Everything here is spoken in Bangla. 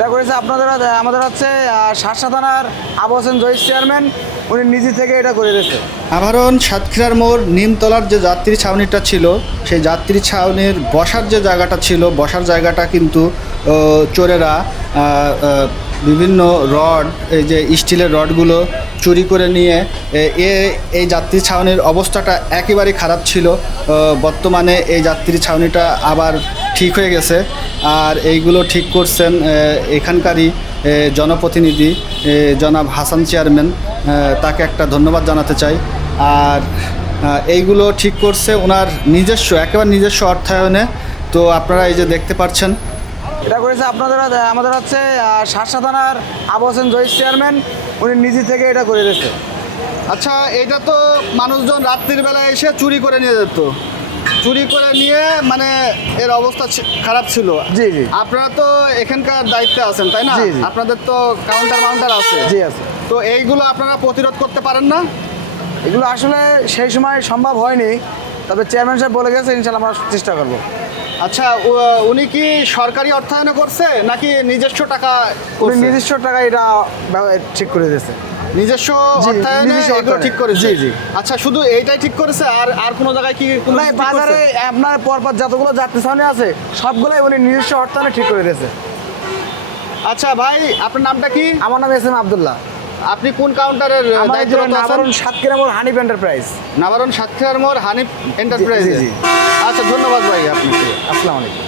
এটা করেছে আমাদের হচ্ছে শার্শা থানার আবু হোসেন জহির চেয়ারম্যান, উনি নিজে থেকে এটা করে দিয়েছে। আভারণ সাতক্ষীরার মোড় নিমতলার যে যাত্রী ছাউনিটা ছিল, সেই যাত্রী ছাউনির বসার যে জায়গাটা ছিল, বসার জায়গাটা কিন্তু চোরেরা বিভিন্ন রড, এই যে স্টিলের রডগুলো চুরি করে নিয়ে এই যাত্রী ছাউনির অবস্থাটা একেবারেই খারাপ ছিল। বর্তমানে এই যাত্রী ছাউনিটা আবার ঠিক হয়ে গেছে, আর এইগুলো ঠিক করছেন এখানকারই জনপ্রতিনিধি জনাব হাসান চেয়ারম্যান, তাকে একটা ধন্যবাদ জানাতে চাই। আর এইগুলো ঠিক করছে ওনার একেবারে নিজস্ব অর্থায়নে। তো আপনারা এই যে দেখতে পাচ্ছেন, এটা করেছে আমাদের হচ্ছে শার্শা থানার আবু হোসেন জহির চেয়ারম্যান, উনি নিজে থেকে এটা করে দিয়েছে। আচ্ছা, এটা তো মানুষজন রাত্রির বেলায় এসে চুরি করে নিয়ে যেত, চুরি করে নিয়ে মানে এর অবস্থা খারাপ ছিল। জি জি, আপনারা তো এখানকার দায়িত্বে আছেন, তাই না? জি, জি। আপনাদের তো কাউন্টার আছে। জি আছে। তো এইগুলো আপনারা প্রতিরোধ করতে পারেন না? এগুলো আসলে সেই সময় সম্ভব হয়নি, তবে চেয়ারম্যান সাহেব বলে গেছে, ইনশাল্লাহ আমরা চেষ্টা করবো। আচ্ছা, উনি কি সরকারি অর্থায়নে করছে নাকি নিজস্ব টাকা উনি করছে? নিজস্ব টাকায় এটা ঠিক করে দিয়েছে। নিজস্ব জি, অর্থায়নে নিজস্ব এগুলো অর্থায়নে। ঠিক করেছে? জি, জি। আচ্ছা, শুধু এইটাই ঠিক করেছে? আর কোনো জায়গায় কি কোনো না, কিছু ঠিক বাজারে করছে? আপনার পরপর যতগুলো যাত্রী ছাউনি আছে সবগুলোই উনি নিজস্ব অর্থায়নে ঠিক করে দিয়েছে। আচ্ছা ভাই, আপনার নামটা কি? আমার নাম এস এম আবদুল্লাহ। আপনি কোন কাউন্টারের আমার দায়িত্বরত আছেন? নাবারণ সাতক্ষীরা মোড় হানিফ এন্টারপ্রাইজ। নাবারণ সাতক্ষীরার মোড় হানিফ এন্টারপ্রাইজ। জি, জি। আচ্ছা, ধন্যবাদ ভাই আপনাকে। আসসালামু আলাইকুম।